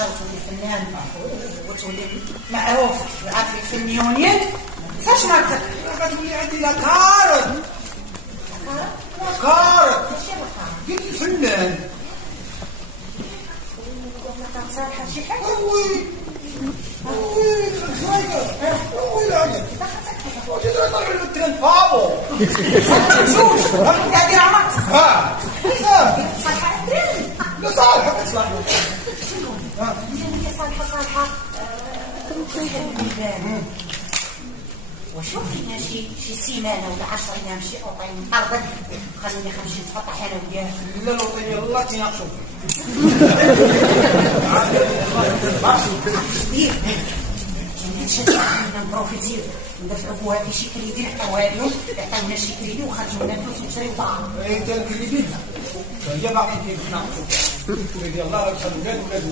تكشر وتولي فنان وتولي معروف عارفين في الميونيون فاش ما غتولي عندي لا كارت كارت قلت لي فنان صالحة شي حاجة وي وي وي لا وجد طلع له الترند بابو شوف هذه عمرت صالحة صالحة عندنا لا صالحة صالحة هي صالحة تحب البال وشوف لنا شي سيمانه ولا 10 ايام شي اوطين ارضك خليني خمشي نتفطح انا وياك لا الاوطين يلا تناقشوا كبير شدنا نبروفيتيو ندفعوا بوهاتي شي كريدي نعطيوها لهم يعطيونا شي كريدي وخرجوا لنا فلوس ونشريو دار انت الكريدي هي باقي تناقشوا كريدي الله غتخلي ولاد